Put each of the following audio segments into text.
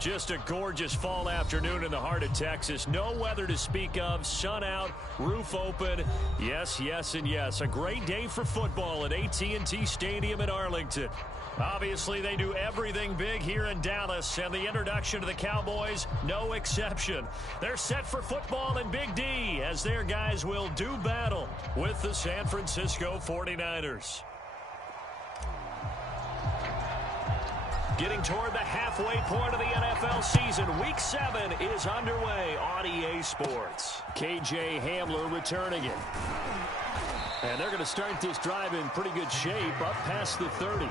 Just a gorgeous fall afternoon in the heart of Texas. No weather to speak of. Sun out, roof open. Yes, yes, and yes. A great day for football at AT&T Stadium in Arlington. Obviously, they do everything big here in Dallas, and the introduction to the Cowboys, no exception. They're set for football in Big D as their guys will do battle with the San Francisco 49ers. Getting toward the halfway point of the NFL season. Week 7 is underway on EA Sports. KJ Hamler returning it. And they're going to start this drive in pretty good shape, up past the 30.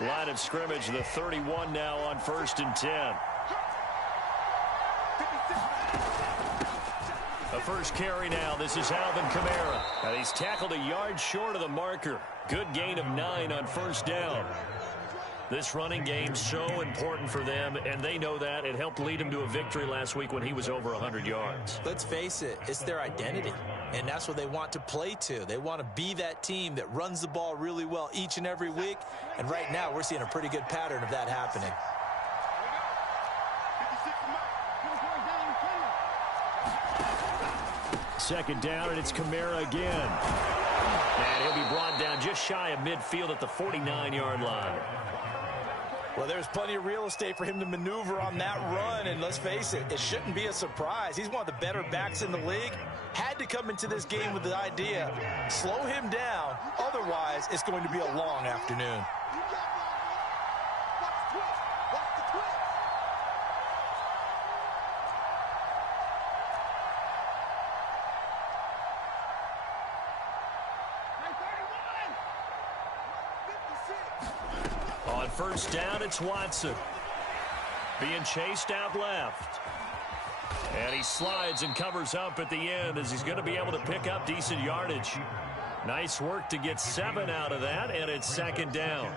Line of scrimmage, the 31 now on 1st and 10. The first carry now. This is Alvin Kamara. And he's tackled a yard short of the marker. Good gain of 9 on 1st down. This running game so important for them, and they know that. It helped lead him to a victory last week when he was over 100 yards. Let's face it, it's their identity, and that's what they want to play to. They want to be that team that runs the ball really well each and every week, and right now we're seeing a pretty good pattern of that happening. Second down, and it's Kamara again. And he'll be brought down just shy of midfield at the 49-yard line. Well, there's plenty of real estate for him to maneuver on that run, and let's face it, it shouldn't be a surprise. He's one of the better backs in the league. Had to come into this game with the idea, slow him down, otherwise it's going to be a long afternoon. First down, it's Watson. Being chased out left. And he slides and covers up at the end as he's going to be able to pick up decent yardage. Nice work to get 7 out of that, and it's second down.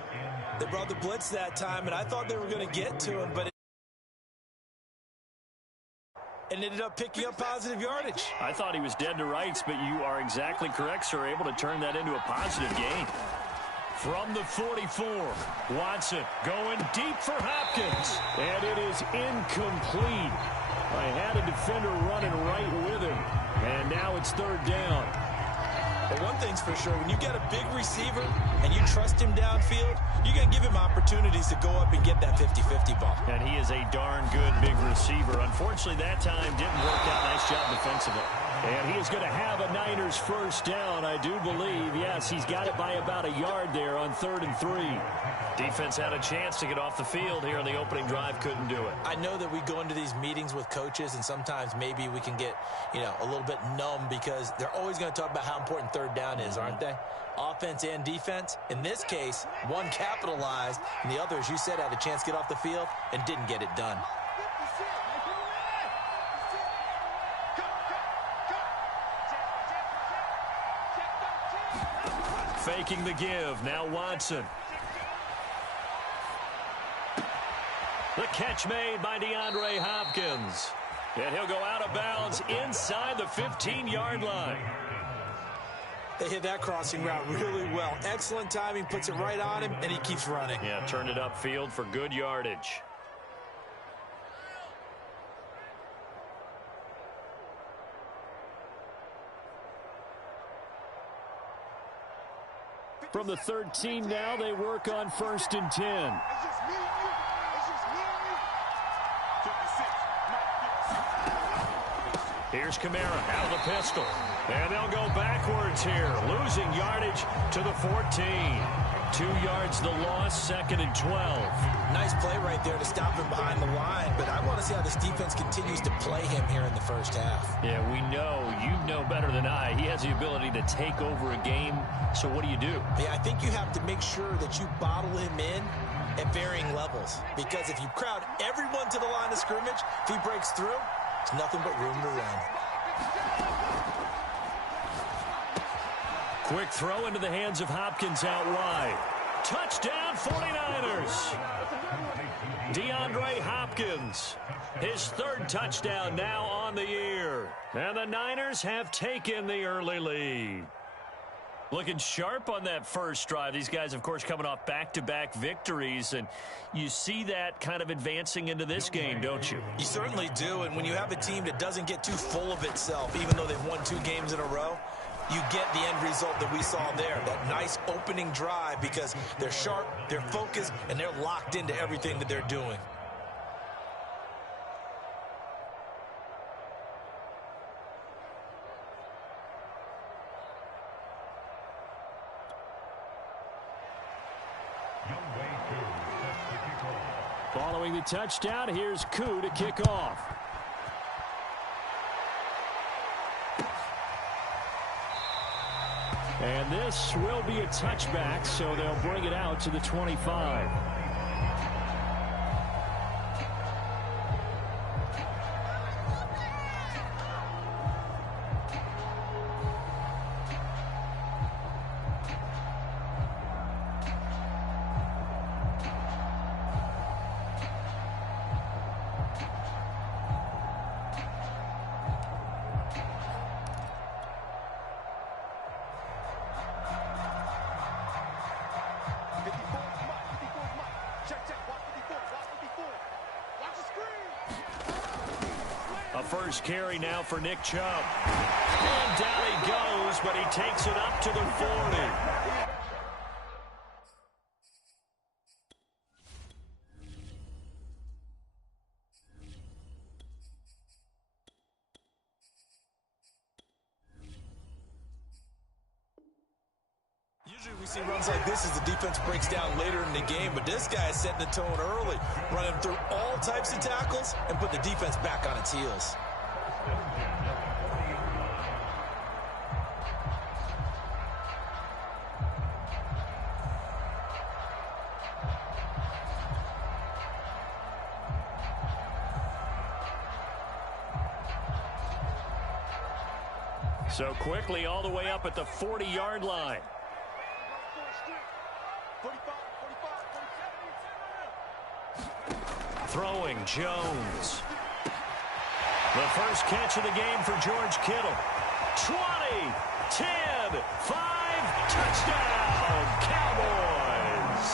They brought the blitz that time, and I thought they were going to get to him, but and ended up picking up positive yardage. I thought he was dead to rights, but you are exactly correct, sir. Able to turn that into a positive gain. From the 44, Watson going deep for Hopkins. And it is incomplete. I had a defender running right with him. And now it's third down. But one thing's for sure, when you got a big receiver and you trust him downfield, you're going to give him opportunities to go up and get that 50-50 ball. And he is a darn good big receiver. Unfortunately, that time didn't work out. Nice job defensively. And he is going to have a Niners first down, I do believe. Yes, he's got it by about a yard there on 3rd and 3. Defense had a chance to get off the field here on the opening drive, couldn't do it. I know that we go into these meetings with coaches, and sometimes maybe we can get, a little bit numb because they're always going to talk about how important 3rd down is, aren't they? Offense and defense. In this case, one capitalized, and the other, as you said, had a chance to get off the field and didn't get it done. Faking the give. Now Watson. The catch made by DeAndre Hopkins. And he'll go out of bounds inside the 15-yard line. They hit that crossing route really well. Excellent timing, puts it right on him, and he keeps running. Yeah, turned it upfield for good yardage. From the 13 now, they work on 1st and 10. Here's Kamara out of the pistol. And they'll go backwards here, losing yardage to the 14. 2 yards the loss, 2nd and 12. Nice play right there to stop him behind the line, but I want to see how this defense continues to play him here in the first half. Yeah, we know, you know better than I, he has the ability to take over a game, so what do you do? Yeah, I think you have to make sure that you bottle him in at varying levels, because if you crowd everyone to the line of scrimmage, if he breaks through, it's nothing but room to run. Quick throw into the hands of Hopkins out wide. Touchdown 49ers. DeAndre Hopkins. His 3rd touchdown now on the year. And the Niners have taken the early lead. Looking sharp on that first drive. These guys, of course, coming off back-to-back victories. And you see that kind of advancing into this game, don't you? You certainly do. And when you have a team that doesn't get too full of itself, even though they've won 2 games in a row, you get the end result that we saw there, that nice opening drive, because they're sharp, they're focused, and they're locked into everything that they're doing. Following the touchdown, here's Koo to kick off. And this will be a touchback, so they'll bring it out to the 25. A first carry now for Nick Chubb. And down he goes, but he takes it up to the 40. Usually we see runs like this as the defense breaks down later in the game, but this guy is setting the tone early, running through all types of tackles and put the defense back on its heels. So quickly all the way up at the 40-yard line. Throwing Jones. The first catch of the game for George Kittle. 20, 10, 5, touchdown, Cowboys.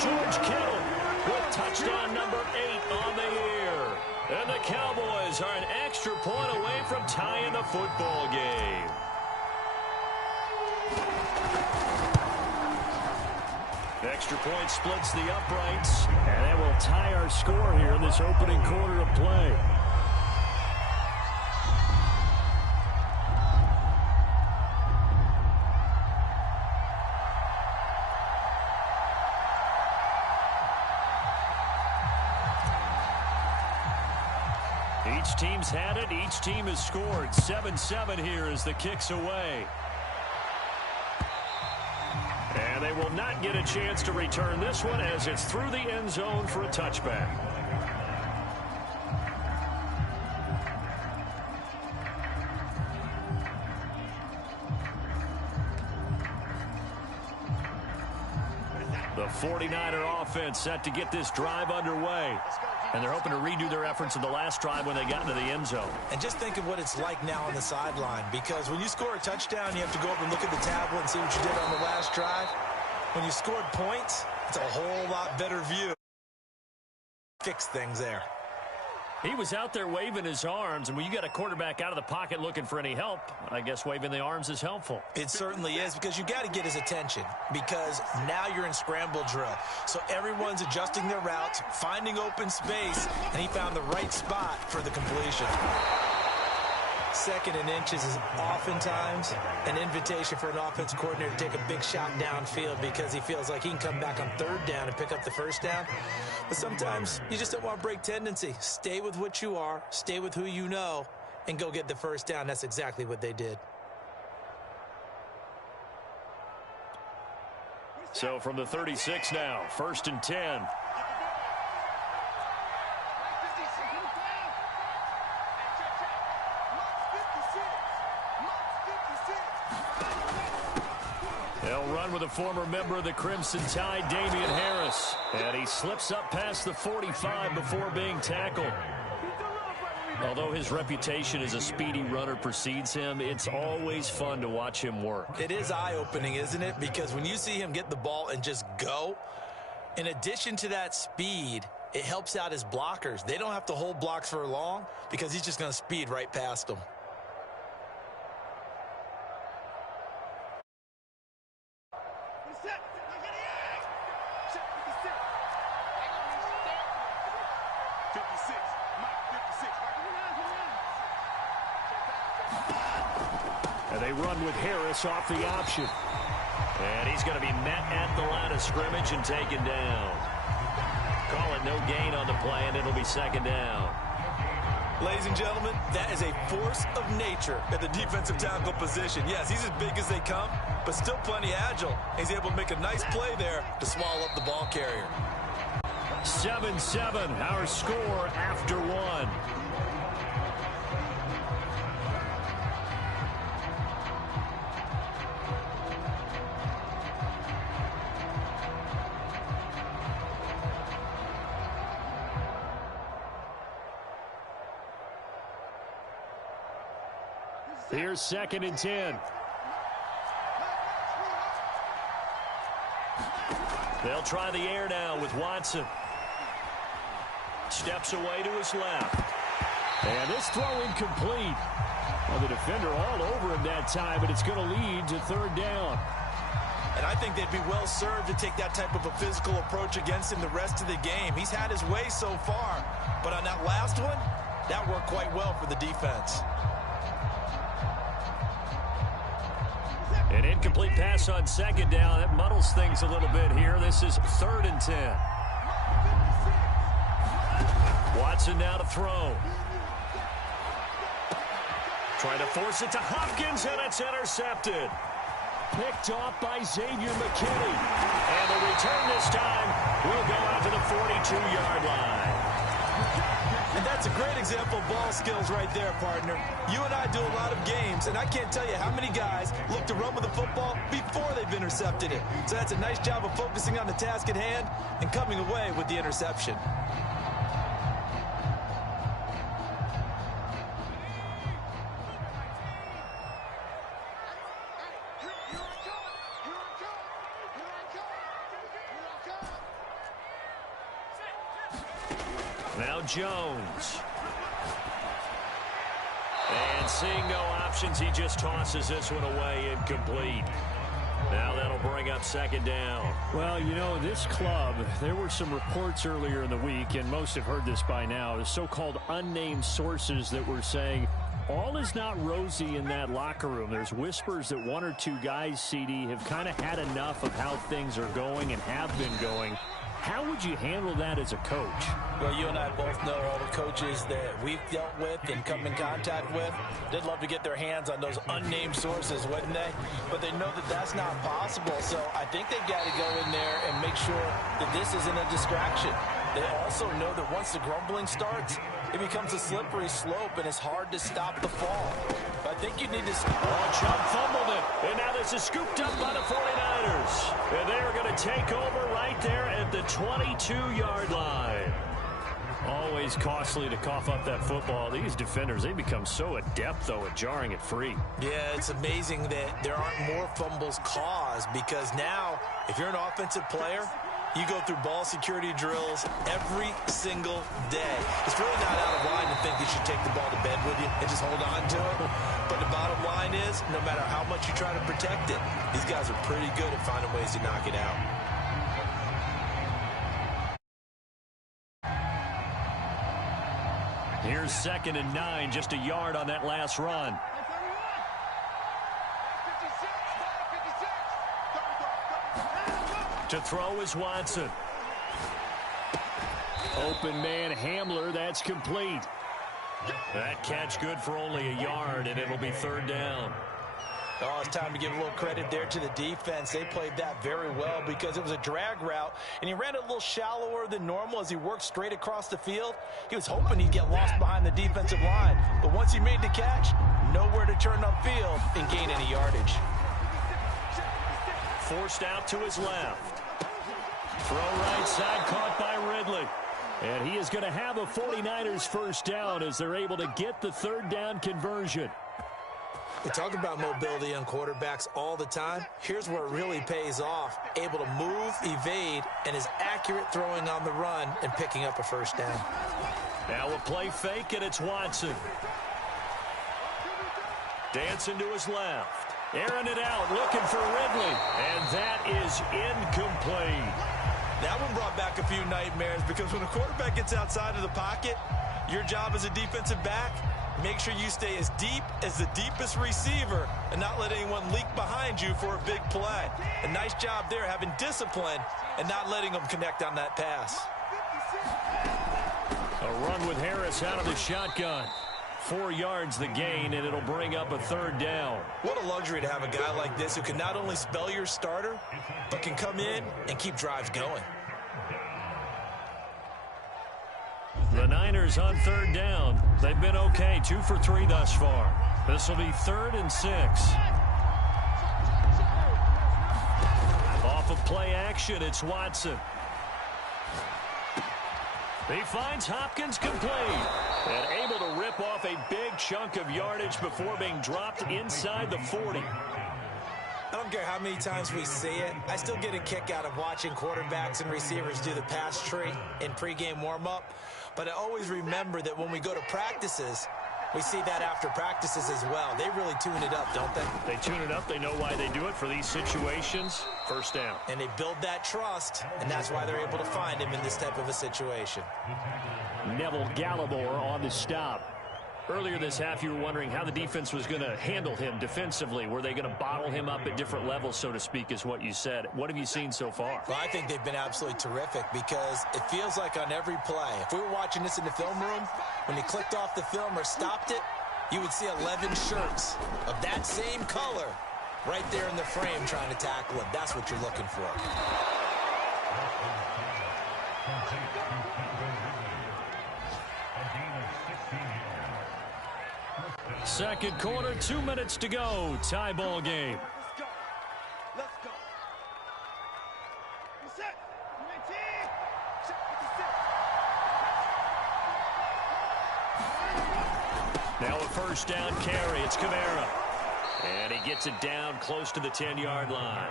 George Kittle with touchdown number 8 on the year. And the Cowboys are an extra point away from tying the football game. Extra point splits the uprights, and that will tie our score here in this opening quarter of play. Each team's had it. Each team has scored. 7-7 here as the kick's away. And they will not get a chance to return this one as it's through the end zone for a touchback. The 49er offense set to get this drive underway. And they're hoping to redo their efforts in the last drive when they got into the end zone. And just think of what it's like now on the sideline, because when you score a touchdown, you have to go up and look at the tablet and see what you did on the last drive. When you scored points, it's a whole lot better view. Fix things there. He was out there waving his arms, and when you got a quarterback out of the pocket looking for any help, I guess waving the arms is helpful. It certainly is, because you got to get his attention, because now you're in scramble drill. So everyone's adjusting their routes, finding open space, and he found the right spot for the completion. Second and inches is oftentimes an invitation for an offense coordinator to take a big shot downfield because he feels like he can come back on third down and pick up the first down. But sometimes you just don't want to break tendency. Stay with what you are, stay with who you know, and go get the first down. That's exactly what they did. So from the 36 now, 1st and 10. They'll run with a former member of the Crimson Tide, Damian Harris. And he slips up past the 45 before being tackled. Although his reputation as a speedy runner precedes him, it's always fun to watch him work. It is eye-opening, isn't it? Because when you see him get the ball and just go, in addition to that speed, it helps out his blockers. They don't have to hold blocks for long because he's just going to speed right past them. And they run with Harris off the option. And he's going to be met at the line of scrimmage and taken down. Call it no gain on the play, and it'll be 2nd down. Ladies and gentlemen, that is a force of nature at the defensive tackle position. Yes, he's as big as they come, but still plenty agile. He's able to make a nice play there to swallow up the ball carrier. 7-7, our score after 1. Here's 2nd and 10. They'll try the air now with Watson. Steps away to his left. And this throw incomplete. Well, the defender all over him that time, but it's going to lead to 3rd down. And I think they'd be well served to take that type of a physical approach against him the rest of the game. He's had his way so far, but on that last one, that worked quite well for the defense. An incomplete pass on 2nd down. That muddles things a little bit here. This is 3rd and 10. Watson now to throw. Trying to force it to Hopkins, and it's intercepted. Picked off by Xavier McKinney. And the return this time will go out to the 42-yard line. And that's a great example of ball skills right there, partner. You and I do a lot of games, and I can't tell you how many guys look to run with the football before they've intercepted it. So that's a nice job of focusing on the task at hand and coming away with the interception. Now Jones. And seeing no options, he just tosses this one away incomplete. Now that'll bring up second down. Well, you know, this club, there were some reports earlier in the week, and most have heard this by now, the so-called unnamed sources that were saying all is not rosy in that locker room. There's whispers that one or two guys, CD, have kind of had enough of how things are going and have been going. How would you handle that as a coach? Well, you and I both know all the coaches that we've dealt with and come in contact with. They'd love to get their hands on those unnamed sources, wouldn't they? But they know that that's not possible. So I think they've got to go in there and make sure that this isn't a distraction. They also know that once the grumbling starts, it becomes a slippery slope, and it's hard to stop the fall. But I think you need to... Chubb fumbled it, and now this is scooped up by the 49ers. And they're going to take over right there at the 22-yard line. Always costly to cough up that football. These defenders, they become so adept, though, at jarring it free. Yeah, it's amazing that there aren't more fumbles caused, because now, if you're an offensive player, you go through ball security drills every single day. It's really not out of line to think you should take the ball to bed with you and just hold on to it. But the bottom line is, no matter how much you try to protect it, these guys are pretty good at finding ways to knock it out. Here's 2nd and 9, just a yard on that last run. To throw is Watson. Open man Hamler, that's complete. That catch good for only a yard, and it'll be 3rd down. Oh, it's time to give a little credit there to the defense. They played that very well because it was a drag route, and he ran it a little shallower than normal as he worked straight across the field. He was hoping he'd get lost behind the defensive line, but once he made the catch, nowhere to turn upfield and gain any yardage. Forced out to his left. Throw right side, caught by Ridley. And he is going to have a 49ers first down as they're able to get the 3rd down conversion. We talk about mobility on quarterbacks all the time. Here's where it really pays off. Able to move, evade, and is accurate throwing on the run and picking up a first down. Now a play fake, and it's Watson. Dancing to his left. Airing it out, looking for Ridley. And that is incomplete. That one brought back a few nightmares because when a quarterback gets outside of the pocket, your job as a defensive back, make sure you stay as deep as the deepest receiver and not let anyone leak behind you for a big play. A nice job there having discipline and not letting them connect on that pass. A run with Harris out of the shotgun. 4 yards the gain, and it'll bring up a 3rd down. What a luxury to have a guy like this who can not only spell your starter, but can come in and keep drives going. The Niners on 3rd down. They've been okay, 2 for 3 thus far. This will be 3rd and 6. Off of play action, it's Watson. He finds Hopkins complete and able to rip off a big chunk of yardage before being dropped inside the 40. I don't care how many times we see it. I still get a kick out of watching quarterbacks and receivers do the pass tree in pregame warm-up. But I always remember that when we go to practices, we see that after practices as well. They really tune it up, don't they? They tune it up. They know why they do it for these situations. First down. And they build that trust, and that's why they're able to find him in this type of a situation. Neville Gallimore on the stop. Earlier this half, you were wondering how the defense was going to handle him defensively. Were they going to bottle him up at different levels, so to speak, is what you said. What have you seen so far? Well, I think they've been absolutely terrific because it feels like on every play, if we were watching this in the film room, when you clicked off the film or stopped it, you would see 11 shirts of that same color right there in the frame trying to tackle him. That's what you're looking for. Second quarter, 2 minutes to go. Tie ball game. Let's go. Set. Now a first down carry. It's Kamara. And he gets it down close to the 10-yard line.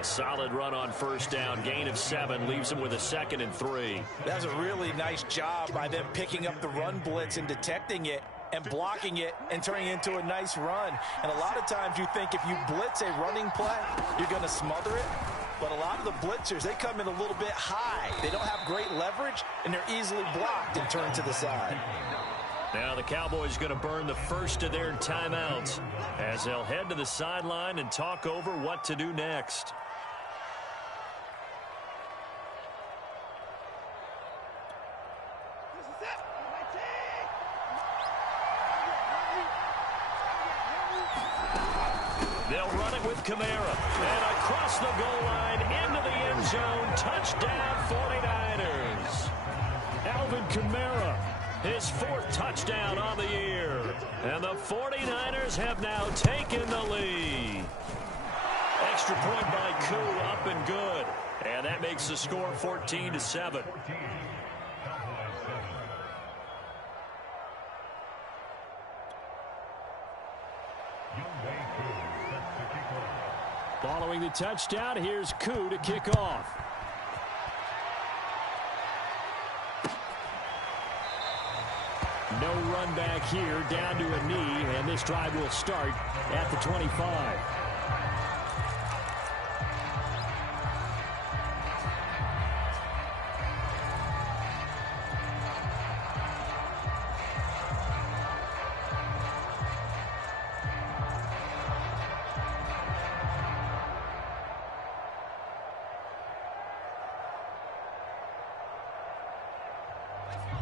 A solid run on first down. Gain of 7 leaves him with a 2nd and 3. That's a really nice job by them picking up the run blitz and detecting it and blocking it and turning it into a nice run. And a lot of times you think if you blitz a running play, you're going to smother it. But a lot of the blitzers, they come in a little bit high. They don't have great leverage, and they're easily blocked and turned to the side. Now the Cowboys going to burn the first of their timeouts as they'll head to the sideline and talk over what to do next. They'll run it with Kamara. And across the goal line into the end zone. Touchdown 49ers. Alvin Kamara, his 4th touchdown on the year. And the 49ers have now taken the lead. Extra point by Koo, up and good. And that makes the score 14-7. Following the touchdown, here's Koo to kick off. No run back here, down to a knee, and this drive will start at the 25.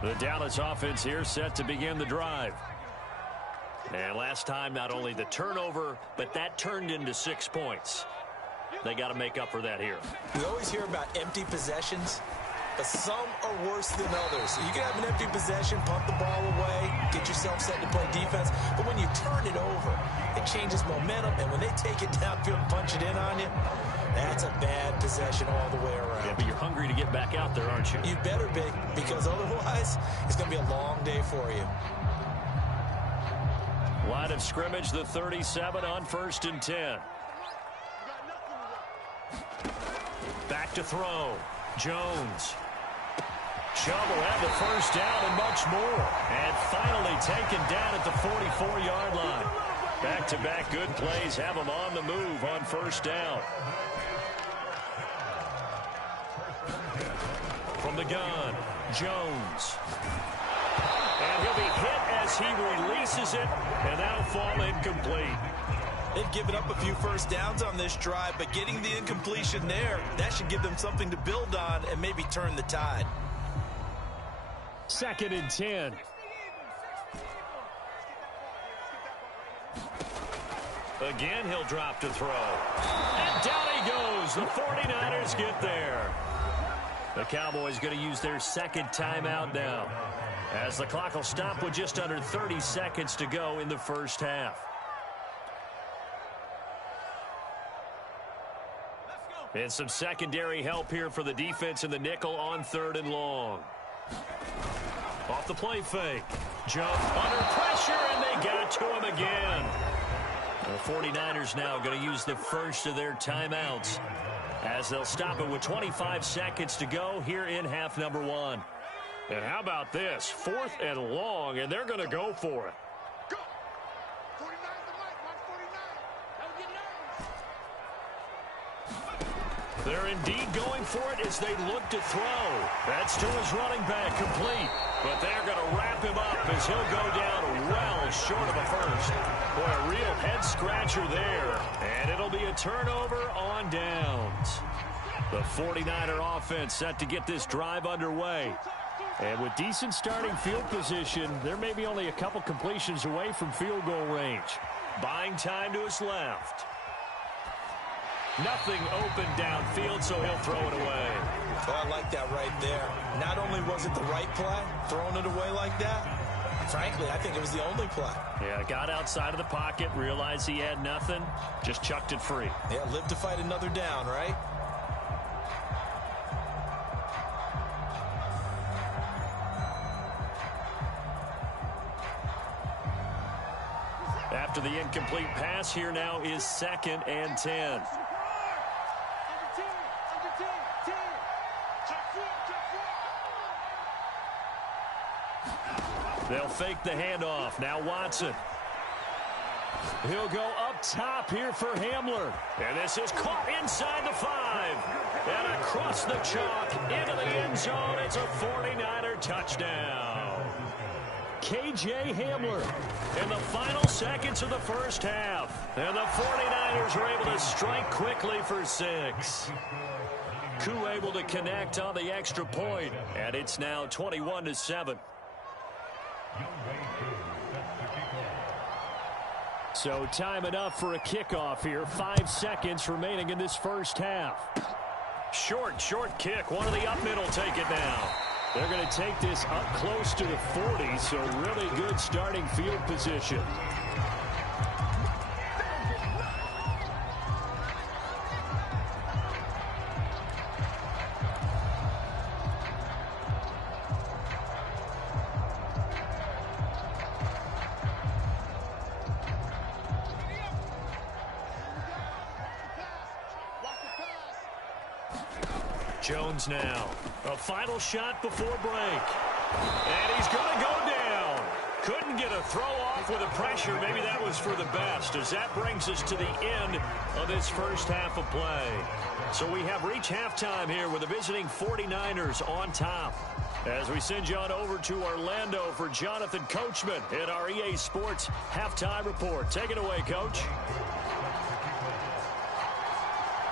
The Dallas offense here set to begin the drive. And last time, not only the turnover, but that turned into 6 points. They got to make up for that here. We always hear about empty possessions, but some are worse than others. You can have an empty possession, punt the ball away, get yourself set to play defense, but when you turn it over, it changes momentum, and when they take it downfield and punch it in on you, that's a bad possession all the way around. Yeah, but you're hungry to get back out there, aren't you? You better be, because otherwise, it's going to be a long day for you. Line of scrimmage, the 37 on 1st and 10. Back to throw. Jones. Chubb will have the first down and much more. And finally taken down at the 44-yard line. Back-to-back good plays have them on the move on 1st down. From the gun, Jones. And he'll be hit as he releases it, and that'll fall incomplete. They've given up a few first downs on this drive, but getting the incompletion there, that should give them something to build on and maybe turn the tide. 2nd and 10. Again, he'll drop to throw. And down he goes. The 49ers get there. The Cowboys going to use their 2nd timeout now, as the clock will stop with just under 30 seconds to go in the first half. And some secondary help here for the defense in the nickel on 3rd and long. Off the play fake. Jump under pressure, and they got to him again. The 49ers now going to use the first of their timeouts, as they'll stop it with 25 seconds to go here in half number 1. And how about this? 4th and long, and they're going to go for it. Go! 49 the light, 149. They're indeed going for it as they look to throw. That's to his running back, complete. But they're going to wrap him up as he'll go down well short of a first. Boy, a real head-scratcher there. And it'll be a turnover on downs. The 49er offense set to get this drive underway. And with decent starting field position, there may be only a couple completions away from field goal range. Buying time to his left. Nothing open downfield, so he'll throw it away. Oh, I like that right there. Not only was it the right play, throwing it away like that, frankly, I think it was the only play. Yeah, got outside of the pocket, realized he had nothing, just chucked it free. Yeah, live to fight another down, right? After the incomplete pass, here now is 2nd and 10. They'll fake the handoff. Now Watson. He'll go up top here for Hamler. And this is caught inside the 5. And across the chalk into the end zone. It's a 49er touchdown. K.J. Hamler in the final seconds of the first half. And the 49ers are able to strike quickly for 6. Koo able to connect on the extra point. And it's now 21-7. So time enough for a kickoff here. 5 seconds remaining in this first half. Short kick. One of the up middle take it now. They're going to take this up close to the 40, so really good starting field position. Jones now. A final shot before break. And he's going to go down. Couldn't get a throw off with the pressure. Maybe that was for the best, as that brings us to the end of this first half of play. So we have reached halftime here with the visiting 49ers on top. As we send you on over to Orlando for Jonathan Coachman in our EA Sports Halftime Report. Take it away, Coach.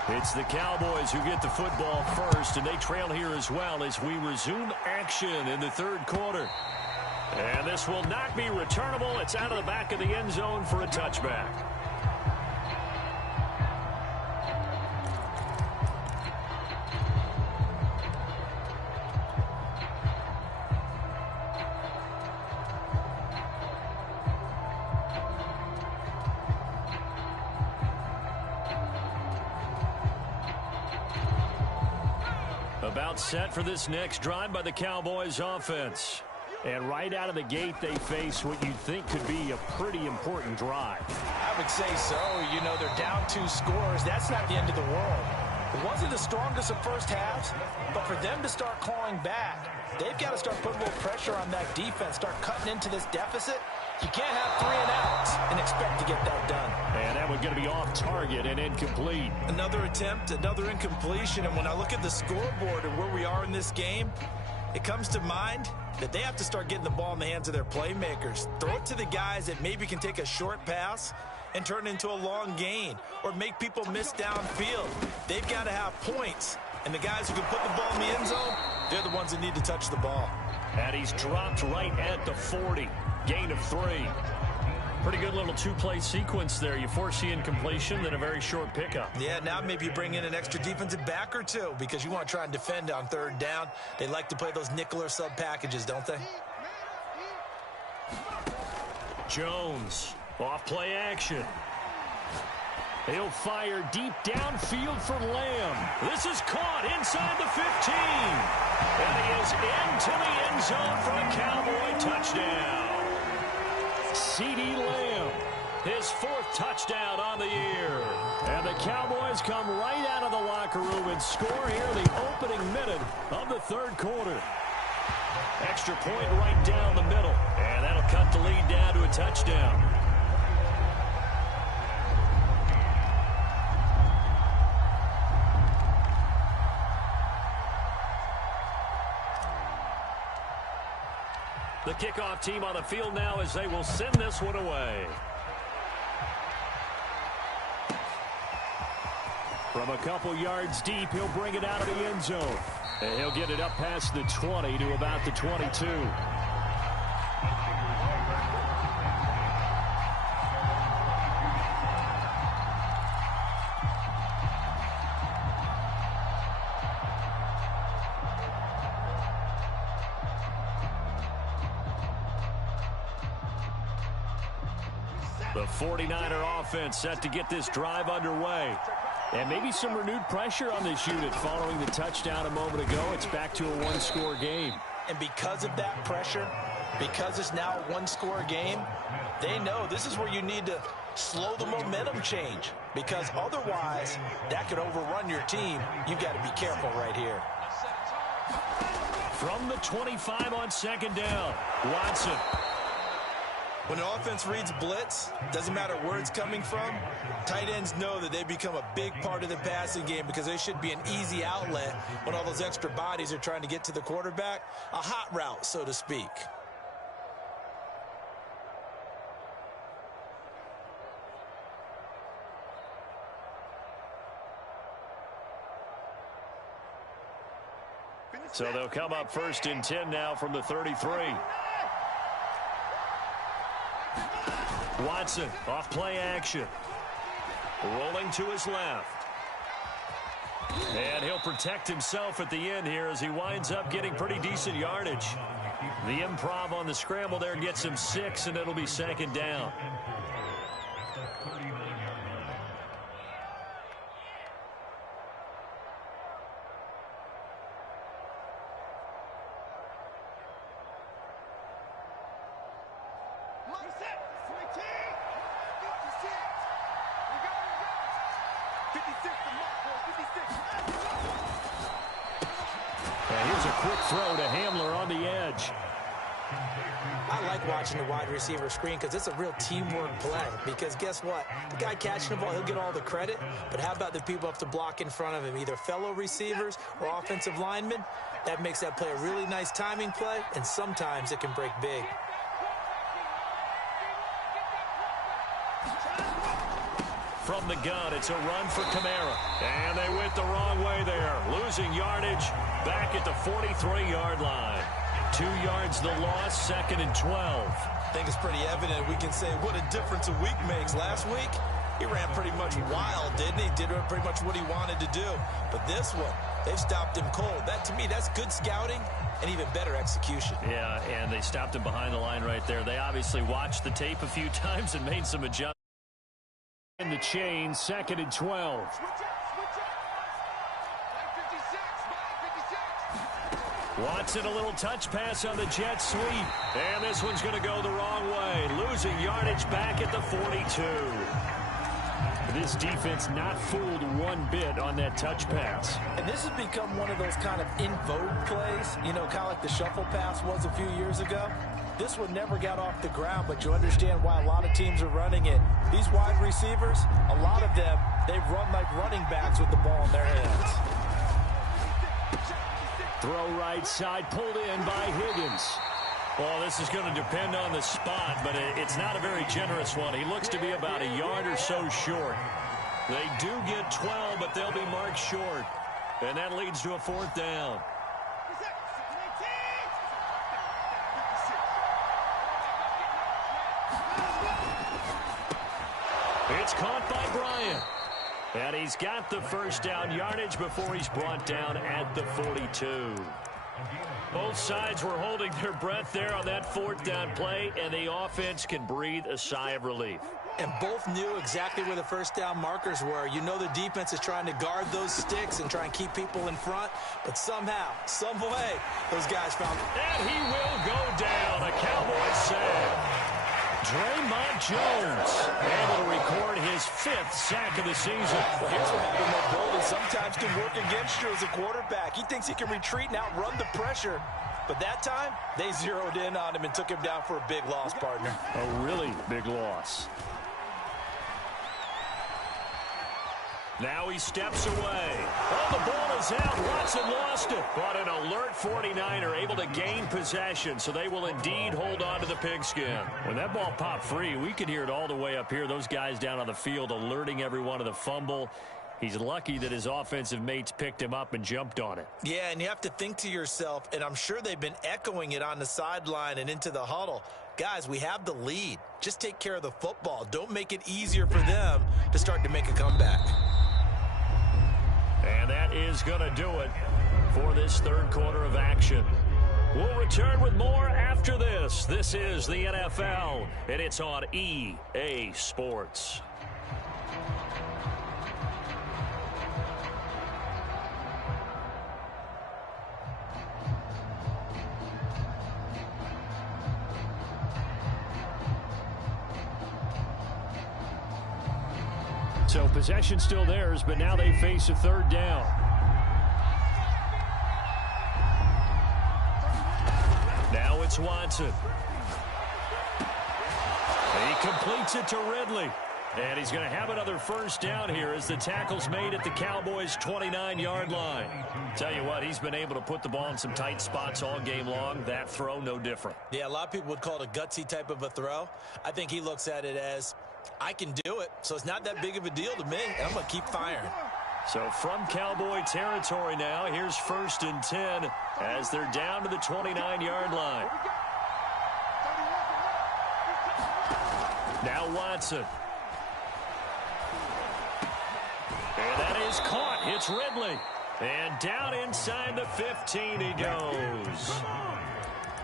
It's the Cowboys who get the football first, and they trail here as well as we resume action in the third quarter. And this will not be returnable. It's out of the back of the end zone for a touchback. About set for this next drive by the Cowboys offense. And right out of the gate, they face what you'd think could be a pretty important drive. I would say so. You know, they're down 2 scores. That's not the end of the world. It wasn't the strongest of first halves, but for them to start clawing back, they've got to start putting a little pressure on that defense, start cutting into this deficit. You can't have 3 and outs and expect to get that done. And that one's going to be off target and incomplete. Another attempt, another incompletion, and when I look at the scoreboard and where we are in this game, it comes to mind that they have to start getting the ball in the hands of their playmakers. Throw it to the guys that maybe can take a short pass and turn it into a long gain or make people miss downfield. They've got to have points, and the guys who can put the ball in the end zone, they're the ones that need to touch the ball. And he's dropped right at the 40. Gain of 3. Pretty good little 2-play sequence there. You force the incompletion, then a very short pickup. Yeah, now maybe you bring in an extra defensive back or 2 because you want to try and defend on 3rd down. They like to play those nickel or sub packages, don't they? Jones, off play action. He'll fire deep downfield for Lamb. This is caught inside the 15. And he is into the end zone for a Cowboy touchdown. CeeDee Lamb, his 4th touchdown on the year. And the Cowboys come right out of the locker room and score here in the opening minute of the third quarter. Extra point right down the middle. And that'll cut the lead down to a touchdown. The kickoff team on the field now as they will send this one away. From a couple yards deep, he'll bring it out of the end zone. And he'll get it up past the 20 to about the 22. The 49er offense set to get this drive underway. And maybe some renewed pressure on this unit following the touchdown a moment ago. It's back to a 1-score game. And because of that pressure, because it's now a 1-score game, they know this is where you need to slow the momentum change. Because otherwise, that could overrun your team. You've got to be careful right here. From the 25 on 2nd down, Watson When an offense reads blitz, doesn't matter where it's coming from, tight ends know that they become a big part of the passing game because they should be an easy outlet when all those extra bodies are trying to get to the quarterback. A hot route, so to speak. So they'll come up 1st and 10 now from the 33. Watson off play action. Rolling to his left. And he'll protect himself at the end here as he winds up getting pretty decent yardage. The improv on the scramble there gets him 6, and it'll be 2nd down. Watching the wide receiver screen because it's a real teamwork play because guess what? The guy catching the ball, he'll get all the credit, but how about the people up to block in front of him, either fellow receivers or offensive linemen? That makes that play a really nice timing play, and sometimes it can break big. From the gun, it's a run for Kamara, and they went the wrong way there, losing yardage back at the 43-yard line. 2 yards the loss, 2nd and 12. I think it's pretty evident. We can say what a difference a week makes. Last week, he ran pretty much wild, didn't he? Did pretty much what he wanted to do. But this one, they've stopped him cold. That, to me, that's good scouting and even better execution. Yeah, and they stopped him behind the line right there. They obviously watched the tape a few times and made some adjustments. In the chain, 2nd and 12. Watson, a little touch pass on the jet sweep. And this one's going to go the wrong way. Losing yardage back at the 42. This defense not fooled one bit on that touch pass. And this has become one of those kind of in vogue plays, you know, kind of like the shuffle pass was a few years ago. This one never got off the ground, but you understand why a lot of teams are running it. These wide receivers, a lot of them, they run like running backs with the ball in their hands. Throw right side, pulled in by Higgins. Well, this is going to depend on the spot, but it's not a very generous one. He looks to be about a yard or so short. They do get 12, but they'll be marked short. And that leads to a 4th down. It's caught by Bryant. And he's got the 1st down yardage before he's brought down at the 42. Both sides were holding their breath there on that 4th down play, and the offense can breathe a sigh of relief. And both knew exactly where the 1st down markers were. You know the defense is trying to guard those sticks and try and keep people in front, but somehow, some way, those guys found it. And he will go down. A Cowboys save. Draymond Jones able to record his 5th sack of the season. Well, here's what happened. Mobility sometimes can work against you as a quarterback. He thinks he can retreat and outrun the pressure. But that time, they zeroed in on him and took him down for a big loss, partner. A really big loss. Now he steps away. Oh, the ball is out. Watson lost it. But an alert 49er able to gain possession, so they will indeed hold on to the pigskin. When that ball popped free, we could hear it all the way up here. Those guys down on the field alerting everyone of the fumble. He's lucky that his offensive mates picked him up and jumped on it. Yeah, and you have to think to yourself, and I'm sure they've been echoing it on the sideline and into the huddle. Guys, we have the lead. Just take care of the football. Don't make it easier for them to start to make a comeback. And that is going to do it for this 3rd quarter of action. We'll return with more after this. This is the NFL, and it's on EA Sports. So possession still theirs, but now they face a 3rd down. Now it's Watson. completes it to Ridley. And he's going to have another first down here as the tackle's made at the Cowboys' 29-yard line. Tell you what, he's been able to put the ball in some tight spots all game long. That throw, no different. Yeah, a lot of people would call it a gutsy type of a throw. I think he looks at it as, I can do it, so it's not that big of a deal to me, and I'm going to keep firing. So from Cowboy territory now, here's 1st and 10 as they're down to the 29-yard line. Now Watson. And that is caught. It's Ridley. And down inside the 15 he goes.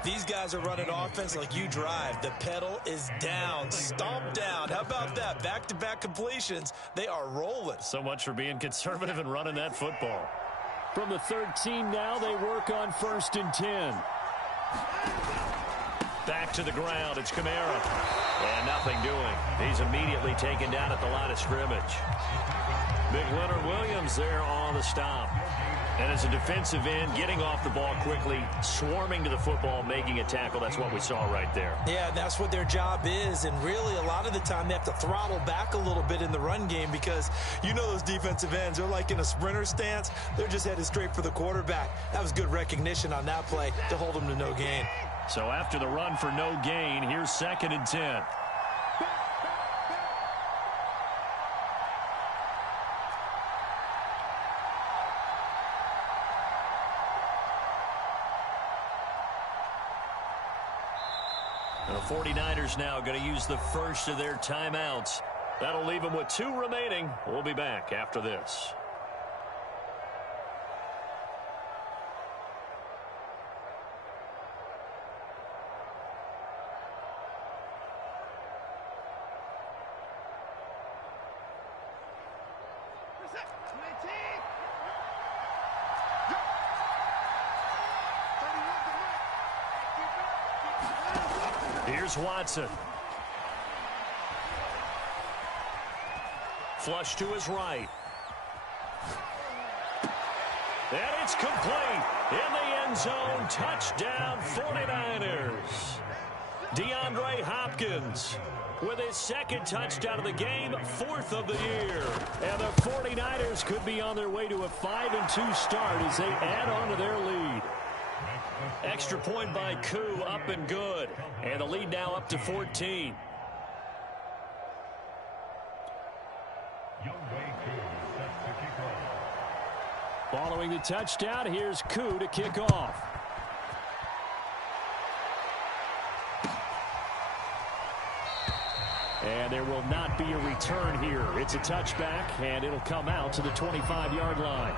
These guys are running offense like you drive. The pedal is down, stomp down. How about that? Back-to-back completions. They are rolling. So much for being conservative and running that football. From the 13 now, they work on 1st and 10. Back to the ground. It's Kamara. And nothing doing. He's immediately taken down at the line of scrimmage. Big Leonard Williams there on the stop. And as a defensive end, getting off the ball quickly, swarming to the football, making a tackle. That's what we saw right there. Yeah, that's what their job is. And really, a lot of the time, they have to throttle back a little bit in the run game because you know those defensive ends, they're like in a sprinter stance. They're just headed straight for the quarterback. That was good recognition on that play to hold them to no gain. So after the run for no gain, here's 2nd and 10. The 49ers now going to use the first of their timeouts. That'll leave them with 2 remaining. We'll be back after this. Here's Watson. Flush to his right. And it's complete. In the end zone. Touchdown 49ers. DeAndre Hopkins with his 2nd touchdown of the game, 4th of the year. And the 49ers could be on their way to a 5-2 start as they add on to their lead. Extra point by Koo, up and good. And the lead now up to 14. Following the touchdown, here's Koo to kick off. And there will not be a return here. It's a touchback, and it'll come out to the 25-yard line.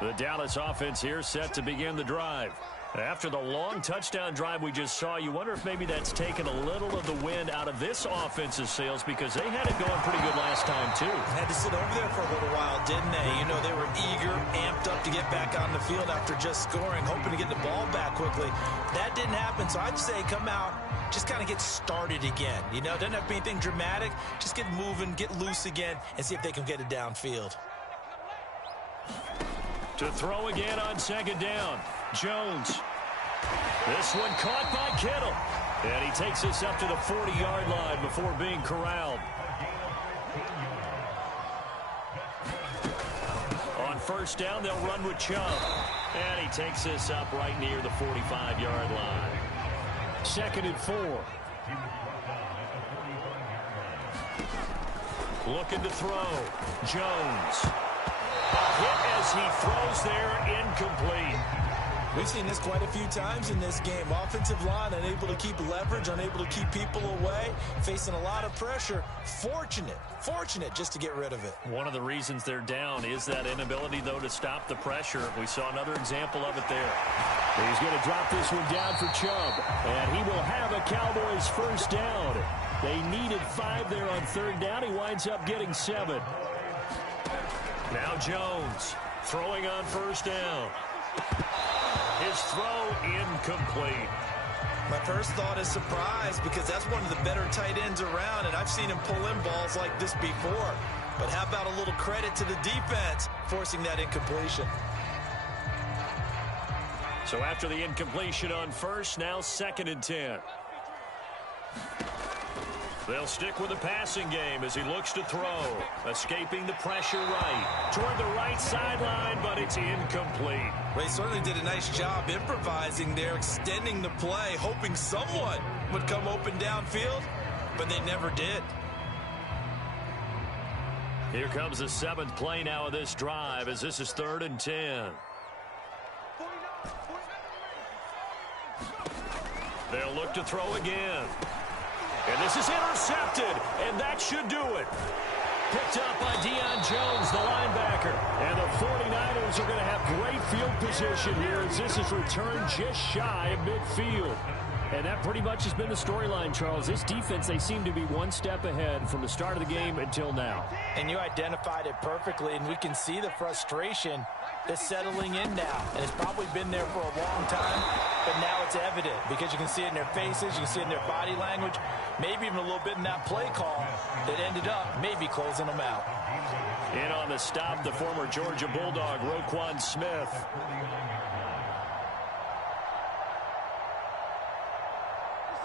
The Dallas offense here set to begin the drive. After the long touchdown drive we just saw, you wonder if maybe that's taken a little of the wind out of this offense's sails because they had it going pretty good last time, too. Had to sit over there for a little while, didn't they? You know, they were eager, amped up to get back on the field after just scoring, hoping to get the ball back quickly. That didn't happen, so I'd say come out, just kind of get started again. You know, doesn't have to be anything dramatic. Just get moving, get loose again, and see if they can get it downfield. To throw again on 2nd down. Jones. This one caught by Kittle. And he takes this up to the 40-yard line before being corralled. On 1st down, they'll run with Chubb. And he takes this up right near the 45-yard line. 2nd and 4. Looking to throw. Jones. A hit as he throws there, incomplete. We've seen this quite a few times in this game. Offensive line unable to keep leverage, unable to keep people away, facing a lot of pressure. Fortunate just to get rid of it. One of the reasons they're down is that inability, though, to stop the pressure. We saw another example of it there. He's going to drop this one down for Chubb, and he will have a Cowboys first down. They needed 5 there on 3rd down. He winds up getting 7. Now Jones throwing on 1st down. His throw incomplete. My first thought is surprise because that's one of the better tight ends around, and I've seen him pull in balls like this before. But how about a little credit to the defense forcing that incompletion? So after the incompletion on first, now 2nd and 10. They'll stick with the passing game as he looks to throw. Escaping the pressure right. Toward the right sideline, but it's incomplete. They certainly did a nice job improvising there, extending the play, hoping someone would come open downfield, but they never did. Here comes the 7th play now of this drive as this is 3rd and 10. They'll look to throw again. And this is intercepted, and that should do it. Picked up by Deion Jones, the linebacker. And the 49ers are going to have great field position here as this is returned just shy of midfield. And that pretty much has been the storyline, Charles. This defense, they seem to be one step ahead from the start of the game until now. And you identified it perfectly, and we can see the frustration that's settling in now. And it's probably been there for a long time, but now it's evident because you can see it in their faces, you can see it in their body language, maybe even a little bit in that play call that ended up maybe closing them out. In on the stop, the former Georgia Bulldog, Roquan Smith.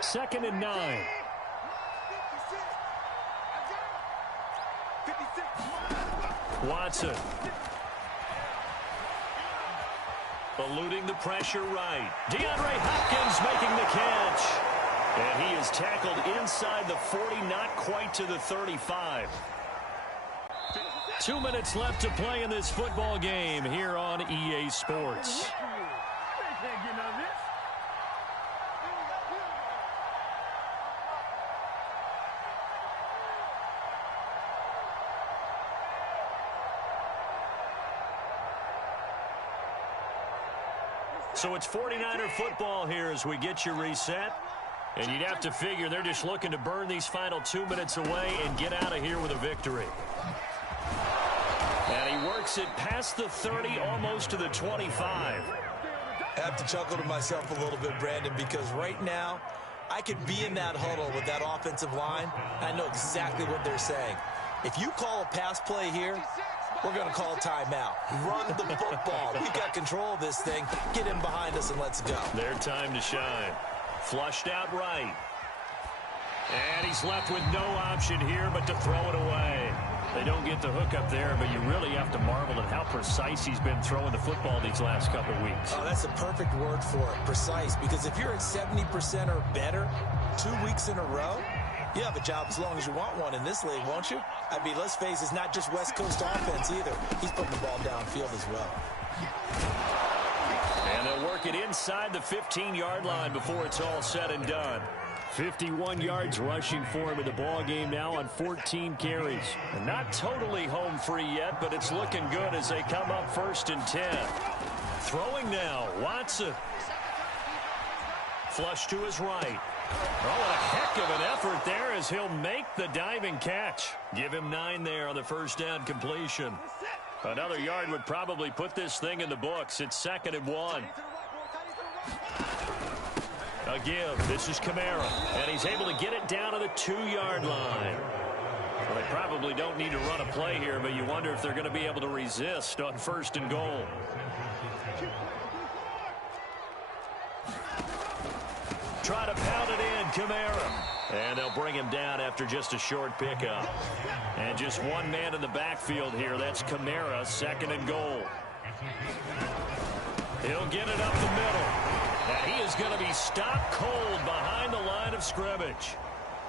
Second and 9. Watson. Eluding the pressure right. DeAndre Hopkins making the catch. And he is tackled inside the 40, not quite to the 35. 2 minutes left to play in this football game here on EA Sports. So it's 49er football here as we get you reset. And you'd have to figure they're just looking to burn these final 2 minutes away and get out of here with a victory. And he works it past the 30, almost to the 25. I have to chuckle to myself a little bit, Brandon, because right now I could be in that huddle with that offensive line. I know exactly what they're saying. If you call a pass play here, we're going to call a timeout. Run the football. We've got control of this thing. Get him behind us and let's go. Their time to shine. Flushed out right. And he's left with no option here but to throw it away. They don't get the hook up there, but you really have to marvel at how precise he's been throwing the football these last couple of weeks. Oh, that's a perfect word for it, precise, because if you're at 70% or better 2 weeks in a row, you have a job as long as you want one in this league, won't you? I mean, let's face it, it's not just West Coast offense either. He's putting the ball downfield as well. And they'll work it inside the 15-yard line before it's all said and done. 51 yards rushing for him in the ball game now on 14 carries. And not totally home free yet, but it's looking good as they come up 1st and 10. Throwing now, Watson. Flush to his right. Oh, what a heck of an effort there as he'll make the diving catch. Give him 9 there on the first down completion. Another yard would probably put this thing in the books. It's 2nd and 1. A give. This is Kamara. And he's able to get it down to the 2-yard line. Well, they probably don't need to run a play here, but you wonder if they're going to be able to resist on 1st and goal. Try to pound it in, Kamara. And they'll bring him down after just a short pickup. And just one man in the backfield here. That's Kamara, 2nd and goal. He'll get it up the middle. And he is going to be stopped cold behind the line of scrimmage.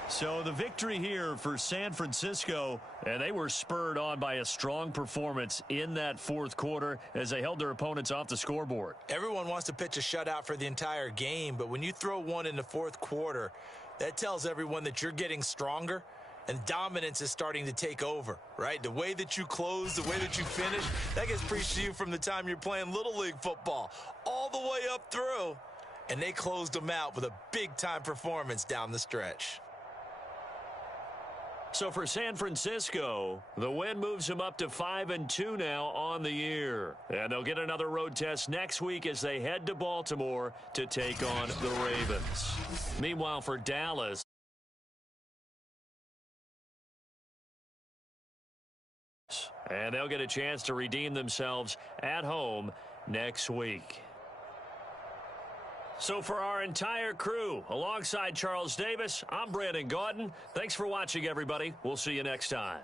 So the victory here for San Francisco, and they were spurred on by a strong performance in that 4th quarter as they held their opponents off the scoreboard. Everyone wants to pitch a shutout for the entire game, but when you throw one in the 4th quarter, that tells everyone that you're getting stronger and dominance is starting to take over, right? The way that you close, the way that you finish, that gets preached to you from the time you're playing Little League football all the way up through, and they closed them out with a big-time performance down the stretch. So for San Francisco, the win moves them up to 5-2 now on the year. And they'll get another road test next week as they head to Baltimore to take on the Ravens. Meanwhile, for Dallas, and they'll get a chance to redeem themselves at home next week. So for our entire crew, alongside Charles Davis, I'm Brandon Gaudin. Thanks for watching, everybody. We'll see you next time.